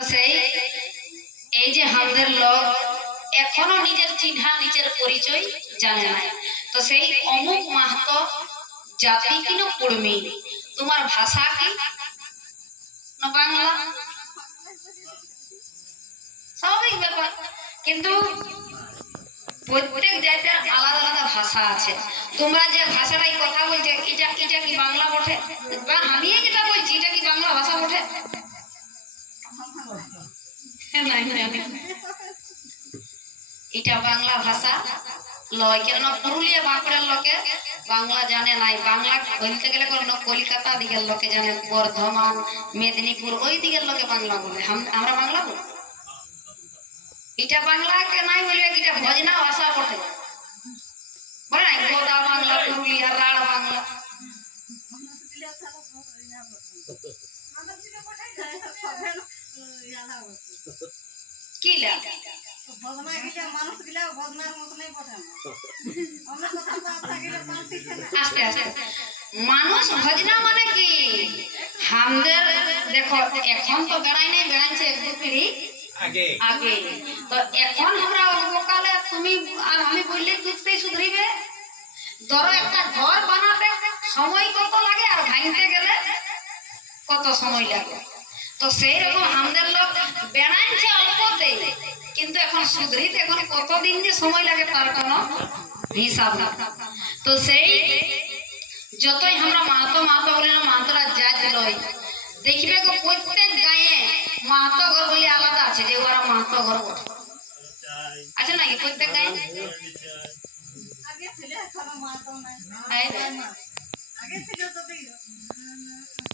সেই এই যে আমাদের লোক এখনো নিজের চিহ্না নিজের পরিচয় জানে না। তো সেই অমুক মাহাতো জাতি কি না কুর্মী, তোমার ভাষা কি না বাংলা, স্বাভাবিক ব্যাপার। কিন্তু প্রত্যেক জায়গার আলাদা আলাদা ভাষা আছে। তোমরা যে ভাষাটাই কথা বলছো এটা এটা কি বাংলা বটে? বা আমি যেটা বলছি এটা কি বাংলা ভাষা বটে? এটা বাংলা ভাষা লয়। কেন পুরুলিয়া বাঁকুড়ার লোকে বাংলা জানে নাই। বাংলা বলতে গেলে কলকাতা দিকের লোকে জানে, বর্ধমান মেদিনীপুর ওই দিকের লোকে বাংলা বলে, আমরা বাংলা বলি। এটা বাংলাকে নাই বলবে এটা ভজনা ভাষা বটে, বলে নাই গোদা বাংলা, পুরুলিয়া রাঢ় বাংলা। কি আস্তে আস্তে মানুষ ভজনা মানে কি আমাদের দেখো এখন তো বেড়াই নাই, বেড়াইছে এক দু পিঢ়ি আগে। তো এখন আমরা অল্পকালে তুমি আর আমি বললে দুধতেই শুধরিবে। ধরো একটা ঘর বানাতে সময় কত লাগে আর ভাঙতে গেলে কত সময় লাগে। তো সেই রকম আমাদের লোক বেড়াইছে অল্পতে, কিন্তু এখন শুধরিতে এখন কতদিন যে সময় লাগে তার কোনো হিসাব না। তো সেই যতই আমরা মাহাতো মাহাতো বলি না, মাহাতোরা জাত লয়, দেখবে গো প্রত্যেক গায়ে মাহাতো ঘর বলে আলাদা আছে, যে ওরা মাহাতো ঘর আছে নাকি প্রত্যেক গায়ে?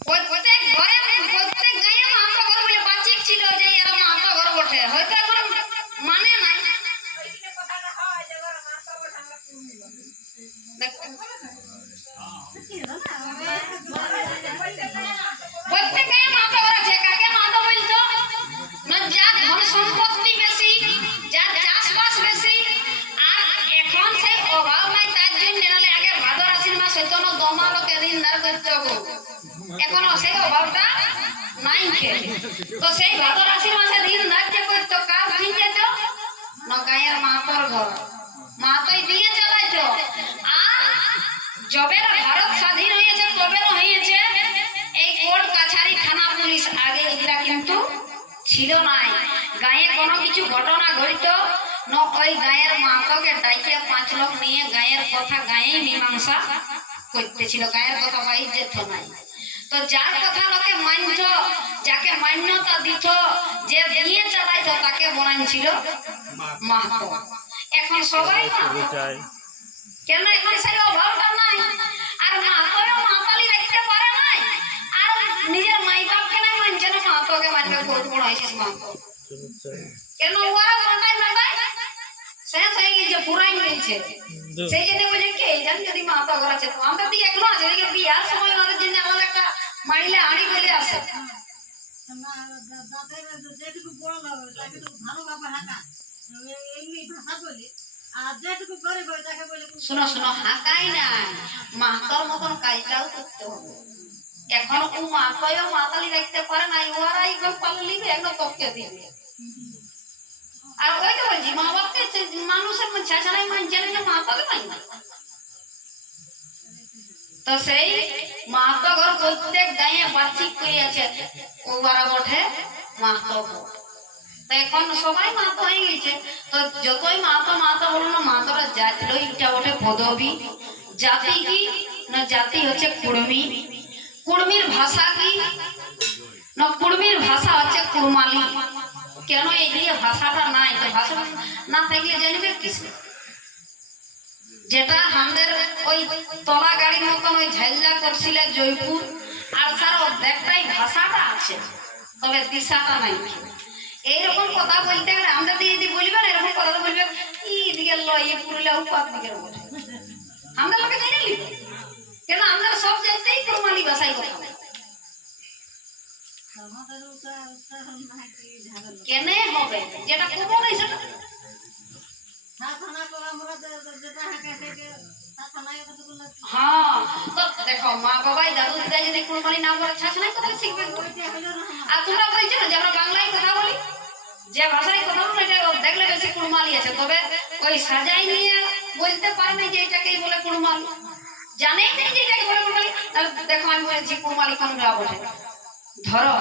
প্রত্যেক ঘরে প্রত্যেক গায়ে মাহাতো ঘর বলে বাচিক ছিল যে এরা মাহাতো ঘর বটে, হয়তো এখন মানে নাই। প্রত্যেক গায়ে মাহাতো ঘর আছে। কাকে মাহাতো বলতো না? যার ধন সম্পত্তি বেশি, যার চাষবাস বেশি। আর এখন সেই অভাব নাই, তার জন্য নাহলে আগে ভাদর আশ্বিন মাস হইতো না, দমালোকে দিন ধার করতে হবে। এখনো সেই অভাবটা নাই। তো সেই ভাদর আশ্বিন মাসে দিন ধার্য করতো, কার দিন যেত না? গায়ের মাহাতোর ঘর, মাহাতোই দিয়ে চালাইতো। আর যবে ভারত স্বাধীন হয়েছে তবে হয়েছে এই কোর্ট কাছারি থানা পুলিশ, আগে এগুলা কিন্তু ছিল নাই। গায়ে কোনো কিছু ঘটনা ঘটিত না, ওই গায়ের মাহাতোকে ডাইকে 5 লোক নিয়ে গায়ের কথা গায়েই মীমাংসা করতেছিল, গায়ের কথা বাইর যেত নাই। তো যার কথা লোকে মানত, যাকে মান্যতা দিত, যে দিয়ে চালাইতো তাকে বলাইছিল মাহাতো। এখন সবাই কেন এখন সেই অভাবটা নাই। আর মাহাতোও মাতালি রাখতে পারে নাই, আর নিজের মাই বাপকে নাই মানছে না, মাহাতোকে মানবে বহুত বড় হয়েছিস মাহাতো। কেন ওরা মাতাই মাতাই শেষ হয়ে গেছে, পুরাই গেছে। সেই জন্য বলে কে জান যদি মাহাতো ঘর আছে তো আমাদের দিকে এগুলো আছে, দেখে বিয়ার সময় ওদের জন্য আলাদা একটা মারিলে আড়ি বলে আসে। শোনো শোনো, হাঁকাই না, মাহাতোর মতন কাজটাও করতে হবে। এখন ও মাহাতোও মাতালি রাখতে পারে না, ওরাই এখন পালে নিবে, একদম তককে দিবে। আর ওই তো বলছি মা বাপকে মানুষের ছাছাড়াই মানছে না, মাহাতোকে মানবে। তো সেই মাহাতো ঘর প্রত্যেক গায়ে বাচ্চিক করে আছে, ওরা বটে মাহাতো ঘর। তো এখন সবাই মাহাতো হয়ে গেছে। তো যতই মাহাতো মাহাতো বলো না, মাহাতোরা জাতি লই, এটা বটে পদবী। জাতি কি না? জাতি হচ্ছে কুর্মী। কুর্মীর ভাষা কি না? কুর্মীর ভাষা হচ্ছে কুরমালি। কেন এই দিয়ে ভাষাটা নাই? তো ভাষা না থাকলে জানবে কিসে? যেটা আমাদের ওই তলা গাড়ির মতন ওই ঝাইলা করছিল জয়পুর, আর তার অর্ধেকটাই ভাষাটা আছে, তবে দিশাটা নাই। এইরকম কথা বলতে গেলে আমাদের দিকে যদি বলবেন এরকম কথা বলবে ই দিকে লয় পুরুলিয়া উপার দিকে বলে, আমরা লোকে জানি নিব। কেন আমরা সব জায়গাতেই কুরমালি ভাষাই কথা বলি। কেন হবে যেটা কমন নাই সেটা হ্যাঁ। তো দেখো মা বাবাই দাদু দিদা যদি কুরবানি না করে ছাছ নাই কথা শিখবে। আর তোমরা বলছো না যে আমরা বাংলায় কথা বলি, যে ভাষায় কথা বলে এটা দেখলে বেশি কুড়মালি আছে, তবে ওই সাজাই নিয়ে বলতে পারে না যে এটাকেই বলে কুড়মালি, জানেই নেই যে এটাকে বলে কুড়মালি। দেখো আমি বলেছি কুড়মালি কোনগুলা বলে। ধরো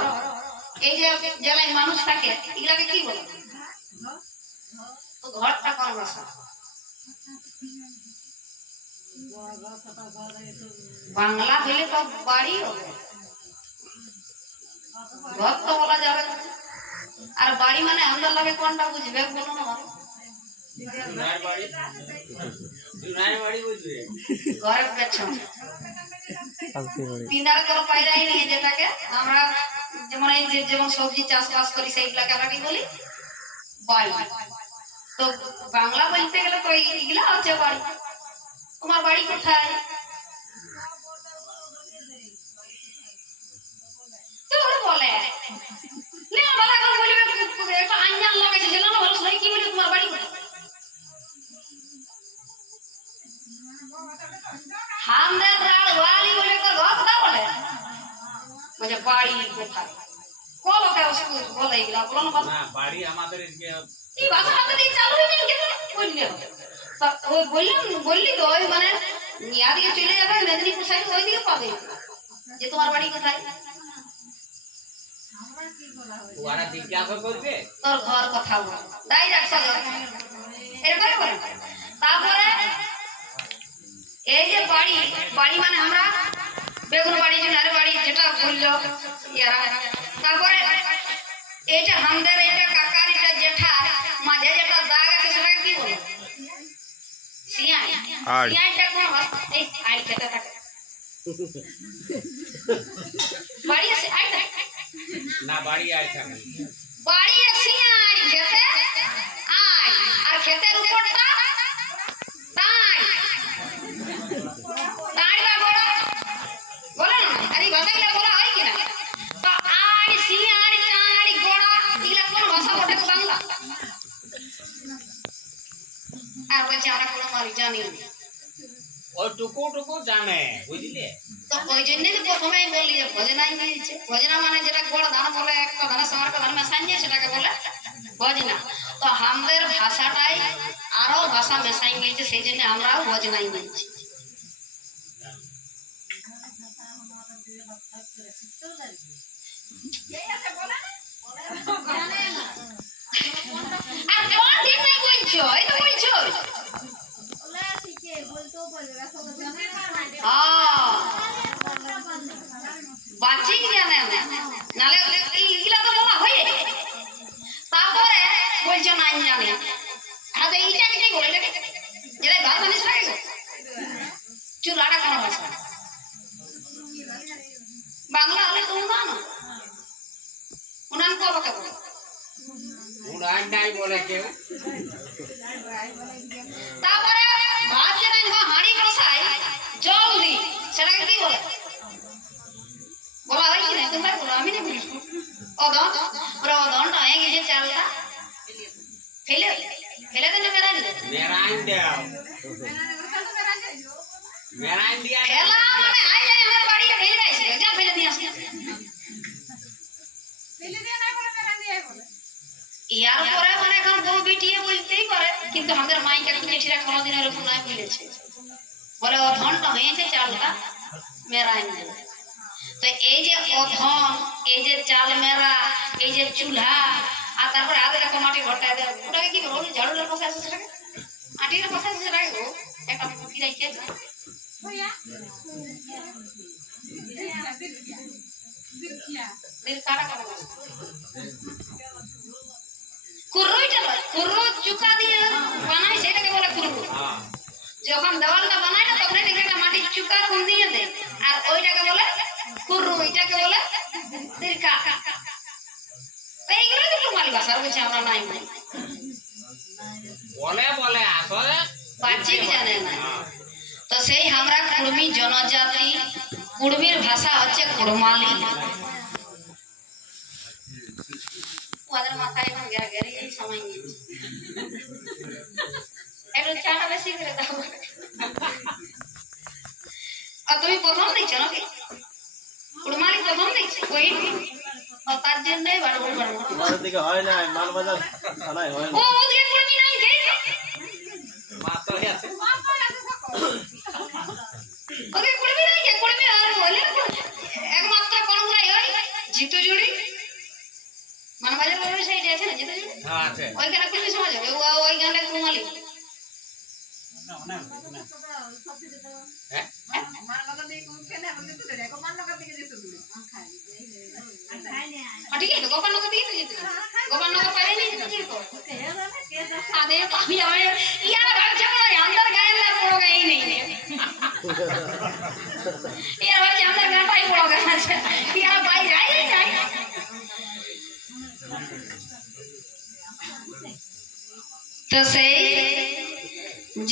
এই যে জেলায় মানুষ থাকে এগুলাকে কি বলে? তো ঘরটা কোন ভাষা? বাংলা হলে তো বাড়ি হবে, ঘর তো বলা যাবে না। আর বাড়ি মানে আমাদের লাগে কোনটা বুঝবে বলো না? ঘরের পেছন পিনার কোনো পায়রাই নিয়ে, যেটাকে আমরা যেমন এই যে যেমন সবজি চাষবাস করি সেইগুলাকে আমরা কি বলি? বাড়ি। তো বাংলা বলতে গেলে তো এইগুলা হচ্ছে বাড়ি। তোমার বাড়ি কোথায়? তোর বলে না বাবা কোন বলিবে একটা আঞ্জান লাগাইছে ছিল না বলছ কি বলি তোমার বাড়ি কোথায়? হামদের রাল ওয়ালি বলে কো কথা বলে মানে বাড়ি কোথায়? কোলো কে उसको বলে এগুলা বলো না বাড়ি আমাদের এই ভাষাটা তো চালু হয়ে গেল বললে তো ওই বললি তো ওই মানে নিয়া দিকে চলে যাবে মেদিনীপুর সাইড ওই দিকে পাবে যে তোমার বাড়ি কোথায়। ওরা জিজ্ঞাসা করবে তোর ঘর কথা বল তাই রাখছো এরকম বলে। তারপরে এই যে বাড়ি, বাড়ি মানে আমরা বেগুন বাড়ি জুনার বাড়ি যেটা বললো ইয়ারা। তারপরে এইটা হামদের এটা কাকার এটা জেঠার মাঝে যেটা দাগ আছে সেটাকে কি বলে? সিয়াই। সিয়াইটা কোন এই আই খেতে থাকে বাড়ি আছে আই না বাড়ি আই থাকে বাড়ি আছে আই খেতে আই আর খেতের উপরটা তাই তাই বা বড় বলে না আরে ভাষাগুলো বলা হয় কিনা? তো আই সি আই তাই গোড়া এগুলা কোন ভাষা বটে বাংলা? আর বলছে আমরা কোনো মালি জানি ওই টুকু টুকু জানে বুঝলে। তো ওই জন্য তো প্রথমে বললি যে ভজনা নিয়েছে। ভজনা মানে যেটা গোড় ধান বলে একটা ধানের সঙ্গে একটা ধান মেশান যায় সেটাকে বলে ভজনা। তো আমাদের ভাষাটাই আরো ভাষা মেশাই গিয়েছে সেই জন্য আমরাও ভজনাই নিয়েছি। আর কোন দিন নাই বলছো এই তো বলছো বাঁচিং জানে নালে এইগুলা তো বলা হয়ে। তারপরে বলছো নাই জানে আরে এইটাকে কি বলে যেটা ভাষা নিস লাগে চুলাটা কোন ভাষা? বাংলা হলে তো উনান উনান কবে বলে উনান নাই বলে কেউ। তারপরে ভাত যেটা হাঁড়ি বসাই জল দি সেটাকে কি বলে? বলা হয় কি না তোমরা বলো আমি না বলি অদন পুরো অদনটা হয়ে গেছে চালটা ফেলে ফেলে দিলে মেরাই দিলে মেরাই দিয়া ফেলা মানে আই যাই আমার বাড়ি ফেলে দিয়েছে যা ফেলে দিয়ে আসলে ফেলে দিয়ে না বলে মেরাই দিয়ে বলে ইয়ার পরে মানে এখন বউ বিটিয়ে বলতেই পারে কিন্তু আমাদের মাইকে চিঠিরা কোনোদিন এরকম নাই বলেছে বলে অধনটা হয়েছে চালটা মেরাই দিলে। তো এই যে অধন এই যে চাল মেরা এই যে চুলা আর তারপরে আধ রকম মাটি ঘরটা ওটাকে কি বলো ঝাড়ুলের পাশে আছে সেটাকে মাটির পাশে আছে সেটাকে একটা মুখি রেখে কুর্রুইটা কুর্রু চুকা দিয়ে বানাই সেটাকে বলে কুর্রু। যখন দেওয়ালটা বানাই না তখন এটাকে মাটির চুকা কোন দিয়ে দেয় আর ওইটাকে বলে কুর্রু এটাকে বলে তিরকা। এইগুলো তো মালি ভাষা বলছে আমরা নাই নাই বলে বলে আসলে বাচ্চি জানে না। তো সেই আমরা কুড়মি জনজাতি কুড়মির ভাষা হচ্ছে কুড়মালি। ওদের মাথায় এখন গেরে এই সময় নিয়েছে একটু চাটা বেশি করে দাও। আর তুমি প্রথম দেখছো নাকি কুড়মালি প্রথম দেখছো? ওই তার জন্যই বাড়বো তোমাদের দিকে হয় না মালবাজার থানায় হয় না ও ওদিকে কুড়মি নাই কে মাথায় আছে ওদিকে কুড়মি নাই কে কুড়মি আর বলে একমাত্র কোনগুলাই ওই জিতু জুড়ি মানবাজার ওই সাইডে আছে না জিতু জুড়ি হ্যাঁ আছে ওইখানে কুড়মি সমাজ হবে ওই গানে কুমালি হ্যাঁ ঠিক আছে গোপালনগর দিকে তো যেতে গোপালনগর পারে नहीं যেতে তো আদে তো আমি যাবে यार भाई चलो अंदर गए ना पड़ोगे ही नहीं यार भाई अंदर घंटा ही पड़ोगे यार भाई जाए नहीं जाए तो সেই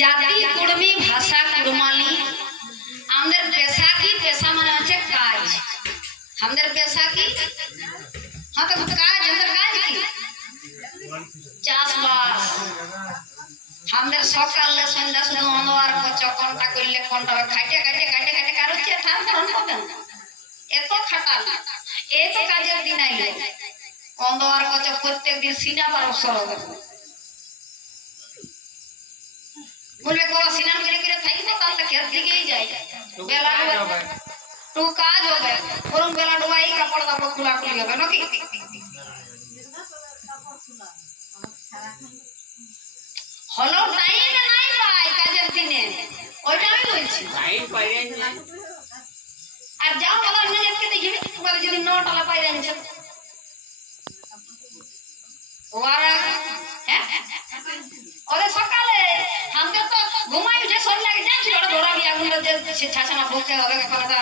জাতি কুড়মি ভাষা কুড়মালি আমাদের পেশা কি পেশা মানে হচ্ছে কাজ আমাদের পেশা কি हाँ तो काज अंदर काज की চাষবাস আমাদের সকালে সন্ধ্যা শুধু অন্ধকার চক্করটা করলে কোনটা খাইতে খাইতে খাইতে খাইতে কারো চেয়ে ঠান ধারণ করবেন এত খাটাল এত কাজের দিন আইলো অন্ধকার কচ প্রত্যেক দিন সিনেমার অবসর হবে বলবে বাবা সিনেমা করে থাকবো তাহলে খেত দিকেই যাই বেলা টু কাজ হবে বরং বেলা ডুবাই কাপড় দাপড় খোলা খুলি হবে নাকি হলো টাইম নাই পাই কাজের দিনে ওইটা আমি বলছি টাইম পাইরেন না আর যাও বলা নিজেকে দেখিবি তোমার যদি 9 টাকা পাই রাখছে ওরা হ্যাঁ ওরে সকালে আমাদের তো ঘুমাই উঠে সর লাগে যাচ্ছিল ওরা ধরা বিয়া গুলো যে ছাছানা বকে হবে কথা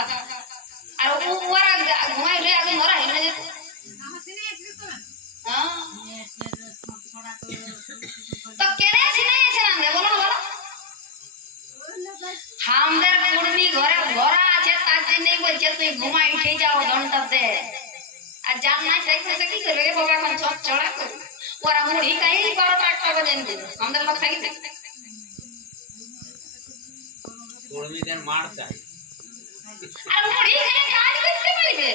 আর ওরা ঘুমাই উঠে আগে ধরা হয় না যে হ্যাঁ তো কেনে সিনাই আছে না বলো বলো আমাদের কুড়মি ঘরে ভরা আছে তার জন্যই বলছে তুই ঘুমাই উঠে যাও ঘন্টাতে আর জান নাই চাইতেছে কি করবে রে বাবা এখন চপ চড়া কর ওরা মুড়ি খাই 12টা 1টা বাজে দিন আমাদের লোক থাকি না কর্মীদের মার চাই আর মুড়ি খাই কাজ করতে পারবে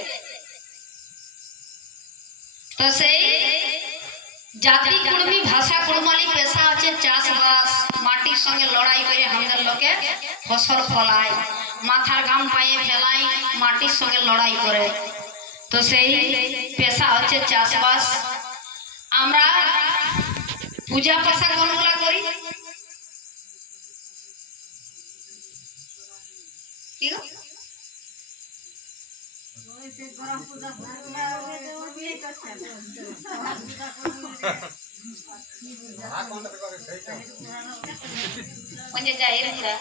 তো সেই জাতি কুড়মি ভাষা কুড়মালি পেশা আছে চাষবাস মাটির সঙ্গে লড়াই করে আমাদের লোকে ফসল ফলায় মাথার ঘাম পায়ে ফেলায় মাটির সঙ্গে লড়াই করে তো সেই পেশা হচ্ছে চাষবাস আমরা পূজা পাশা কোনগুলা করি কি গো म्हणजे जाहीर है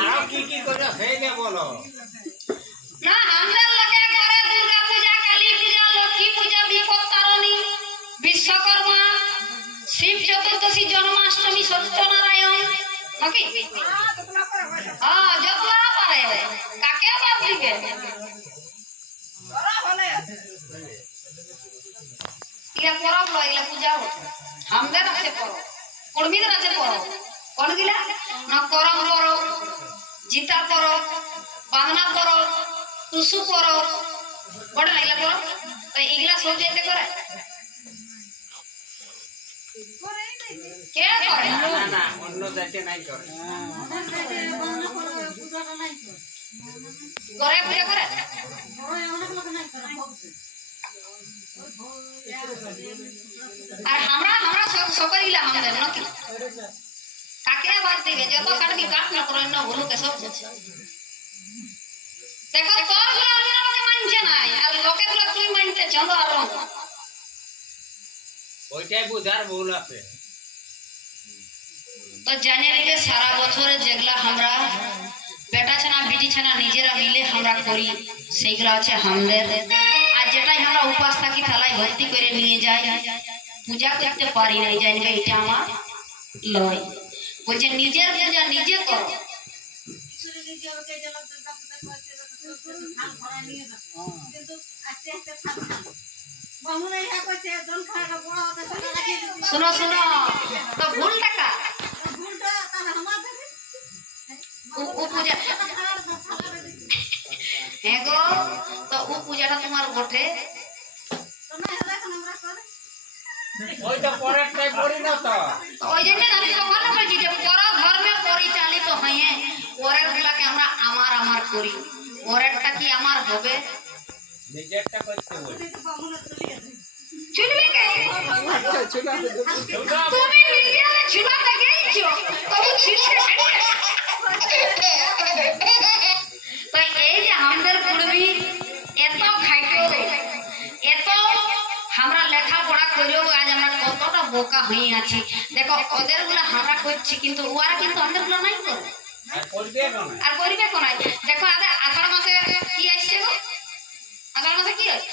আর কি করে সেইটা বলো না আমরা লগে করে দুর্গা পূজা কালী পূজা লক্ষ্মী পূজা বিপদ তারণী বিশ্বকর্মা শিব চতুর্দশী জন্মাষ্টমী সত্যনারায়ণ ওকে হ্যাঁ যতলা পারে কাকে বাদ দিবে ইয়া পরব লইলা পূজা আমাদের আছে পরব কর্মীদের আছে পরব কোন গিলা না করম পরব জিতা পরব বাংলা পরব টুসু পরব বড় লাগলা পরব তো এগুলা সব যেতে করে কে করে না না অন্য জায়গায় নাই করে করে পূজা করে আর আমরা সকল গিলা আমাদের নাকি কাকে বাদ দিবে যত কাটবি কাট না করে না ভুলুকে সব দেখো তোর গুলো অন্য লোকে মানছে নাই আর লোকে গুলো তুই মানতে চলো আর ওইটাই বুঝার ভুল আছে তো জানে নিলে সারা বছরে যেগুলা আমরা বেটা ছানা বিটি ছানা নিজেরা মিলে আমরা করি সেইগুলা আছে আমাদের আর যেটাই আমরা উপাস থাকি থালায় ভর্তি করে নিয়ে যাই পূজা করতে পারি নাই জানবে এটা আমার লয় বলছে নিজের পূজা নিজে করো শুনো শুনো তো ভুল টাকা ও পূজা হ্যাঁ হ্যাঁ গো, তো ও পূজাটা তোমার বটে। ওইটা পরেরটাই করি না তো। তো ওই জন্য আমি তখন বলছি যে পর ধর্মে পরিচালিত হয়ে পরের গুলাকে আমরা আমার আমার করি, পরেরটা কি আমার হবে? নিজেরটা করতে বলি। চলবে কে? তুমি নিজেরা ঝুলাতে গেছো, তবু ছিলতে তো এই যে আমাদের কুড়বি এত খাইতো, এত আমরা লেখাপড়া করেও আজ আমরা কতটা বোকা হয়ে আছি। দেখো ওদের গুলো আমরা করছি, কিন্তু ওরা কিন্তু আমাদের গুলো নাই করে। আর করবে না। আর করবে কোন? দেখো আষাঢ় মাসে কি আসছে গো? আষাঢ় মাসে কি আছে?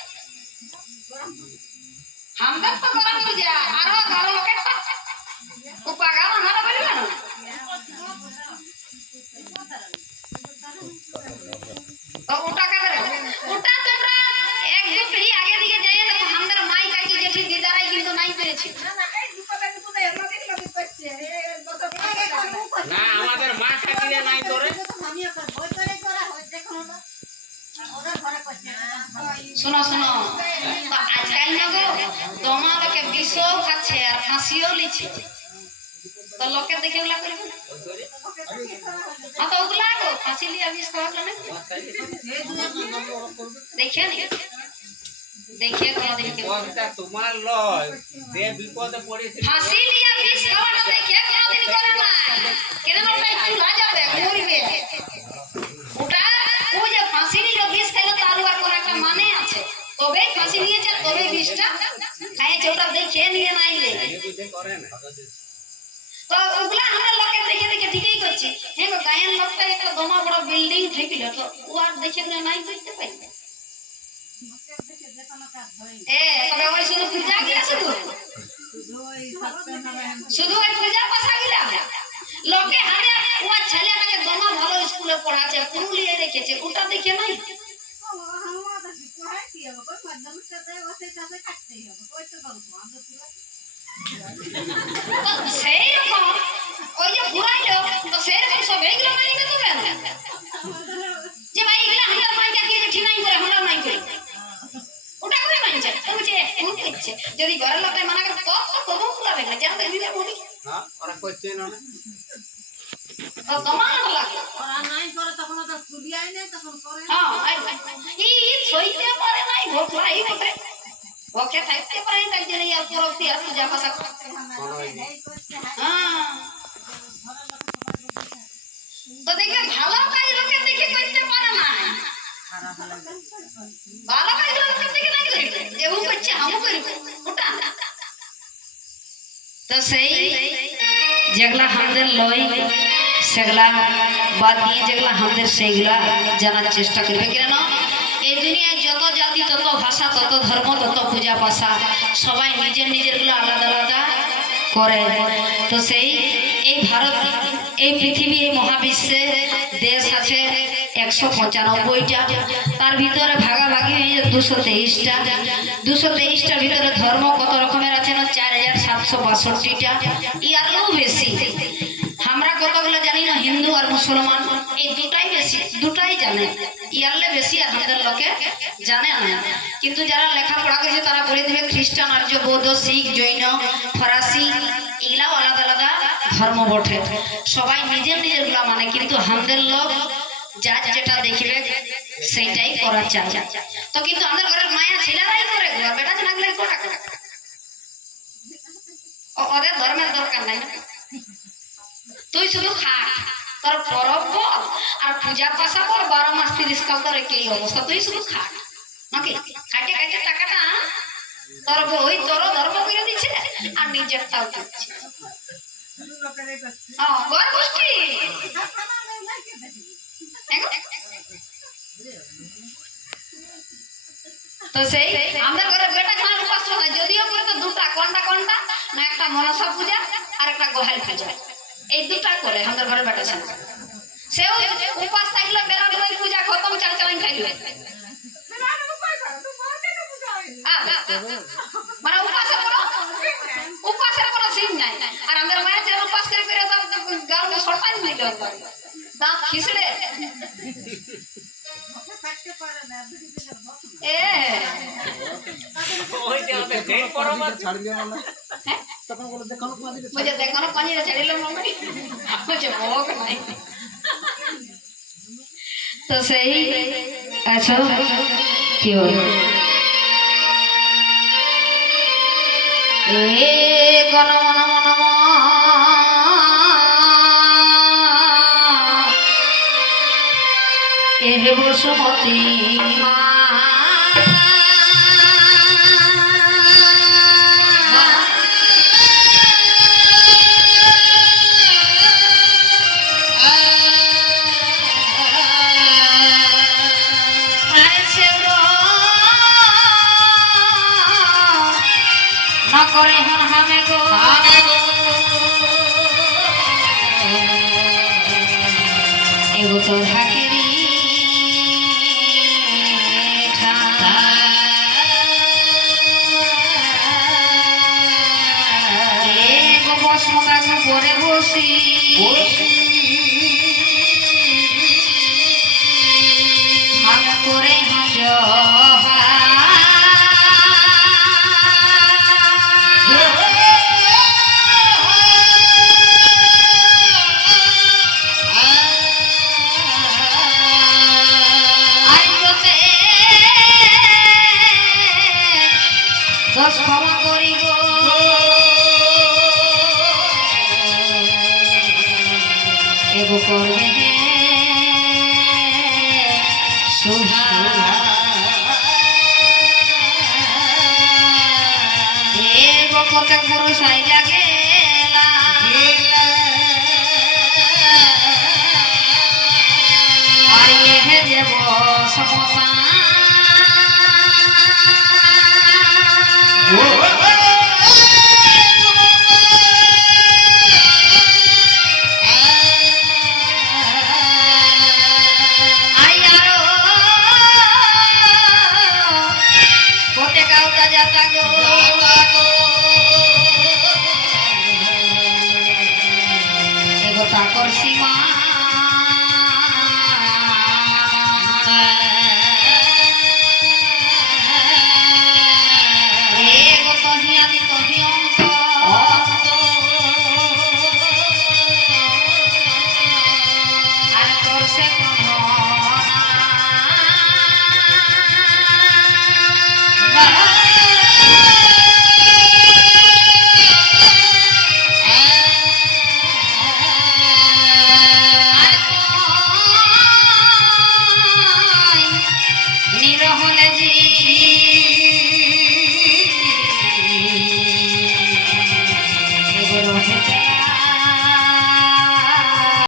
আমাদের তো গরম পূজা, আরো ধরো লোকের উপাগাম আমরা বলবে না। ওটা কাদের? ওটা তোমরা এক দু পিঢ়ি আগে দিকে যাই, দেখো আমাদের মাই কাকি জেঠি দিদারাই কিন্তু নাই পেরেছি। না আমাদের মা কাকিরা নাই করে। শোনো শোনো, তো আজকাল না গো দমা লোকে বিষও খাচ্ছে আর ফাঁসিও লিছে, তো লোকে দেখে ওগুলা করবে না। তো ওগুলা গো ফাঁসি লিয়া বিষ খাওয়া না দেখে নি, দেখে কোনদিন কেউ কথা তোমার লয়, যে বিপদে পড়েছে ফাঁসি লিয়া বিষ খাওয়াটা দেখে কোনদিন করে না। কেন ওটা চুলা যাবে মরবে ওটা। ও যে ফাঁসি নিল বিষ খেলে তার আর কোন একটা মানে আছে, তবে ফাঁসি নিয়েছে তবে বিষটা খাইছে, ওটা দেখে নিয়ে নাইলে। বুঝে করে না। তো ওগুলা আমরা লোকে দেখে দেখে ঠিকই করছি। হ্যাঁ গো গায়ের লোকটা একটা দমা বড় বিল্ডিং ঠেকিল, তো ও আর দেখে নাই করতে পারবে। তবে ওই শুধু পূজা গিলা, শুধু ওই পূজা পাশা গিলা লোকে হাতে ও ছেলেটাকে দমা ভালো স্কুলে পড়াচ্ছে, পুরুলিয়ে রেখেছে, ওটা দেখে নাই। সেই রকম ওই যে ঘুরাইলো, তো সেই রকম সব এইগুলো মানিবে তো কেন যে ভাই এগুলা আমরা মাইকা কি ঠিক নাই করে আমরা নাই করি, ওটা করে মানছে বুঝে এমন করছে। যদি ঘরের লোকে মানা করে তো কবু পুরাবে না, জানতে দিলে বলি হ্যাঁ ওরা করছে না। তো তোমার লাগে হ্যাঁ এই সইতে পারে নাই ভোকলাই বটে, ভোকে থাকতে পারে তাই জন্য আর পরবর্তী আর পূজা ভাষা তো দেখবে ভালো কাজ লোকের দেখে করতে পারে না, ভালো কাজ লোকের দেখে নাই করবে, যেও করছে আমও করবে ওটা। তো সেই যেগুলা আমাদের লয় সেগুলা বাদ দিয়ে যেগুলা আমাদের সেইগুলা জানার চেষ্টা করবে। কেন এই দুনিয়ায় যত জাতি তত ভাষা তত ধর্ম তত পূজা পাশা, সবাই নিজের নিজের গুলো আলাদা আলাদা করে। তো সেই এই ভারত, এই পৃথিবী, এই মহাবিশ্বে দেশ আছে 195টা, তার ভিতরে ভাগাভাগি হয়ে 223টা, 223টার ভিতরে ধর্ম কত রকমের আছে না 4762টা, ইয়ারও বেশি। আমরা কতগুলো জানি না, হিন্দু আর মুসলমান এই দুটাই বেশি, দুটাই জানে, ইয়ারলে বেশি আর আমাদের লোকে জানে না। কিন্তু যারা লেখাপড়া করেছে তারা বলে দেবে খ্রিস্টান, আর্য, বৌদ্ধ, শিখ, জৈন, ফরাসি এগুলাও আলাদা আলাদা ধর্ম বটে, সবাই নিজের নিজের গুলা মানে, কিন্তু আমাদের লোক যার যেটা দেখবে সেইটাই করার চায়। তো কিন্তু আমাদের ঘরের মায়া ছেলেরাই করে, ঘর বেটা লাগলে কোটা করে ওদের ধর্মের দরকার নাই, তুই শুধু খা, তোর পরব আর পূজা পাশা কর, 12 মাস 30 কাল তোর এই অবস্থা, তুই শুধু খা নাকি খাইতে খাইতে টাকাটা তোর বই তোর ধর্ম করে দিচ্ছে আর নিজেরটাও করছে। ঘর গোষ্ঠী তো সেই আমাদের ঘরে বেটা খান উপাস হয়, যদিও করে তো দুটা, কোনটা কোনটা না, একটা মনসা পূজা আর একটা গোহাল পূজা, এই দুটা করে আমাদের ঘরে বেটা খান। সেও উপাস থাকলে বেলা বেলা পূজা খতম, চাল চালান খাইলে মানে উপাসের কোনো সিন নাই। আর আমাদের মায়ের যে উপাস করে করে গাঁর সরকার দিল দাঁত খিসড়ে দিন পরমাত্মা ছাড় দিও না তখন বলে দেখো পাঁচিলে বলছে দেখো না পানিরে ছাড়িল মামি বলছে ভোগ নাই তো সেই আচ্ছা কি হলো এ গণ মন মন এ হে বসুমতী মা করে হন হামে গো এগো তোর হাকেরি এগো বসমকাগু করে বসি হামে করে হজ দশ ক্ষমা করি গো এগো করবে সুহা এগো করতে পুরো সাই লাগে আর এহে দেব সমতা এগো তাকর সীমা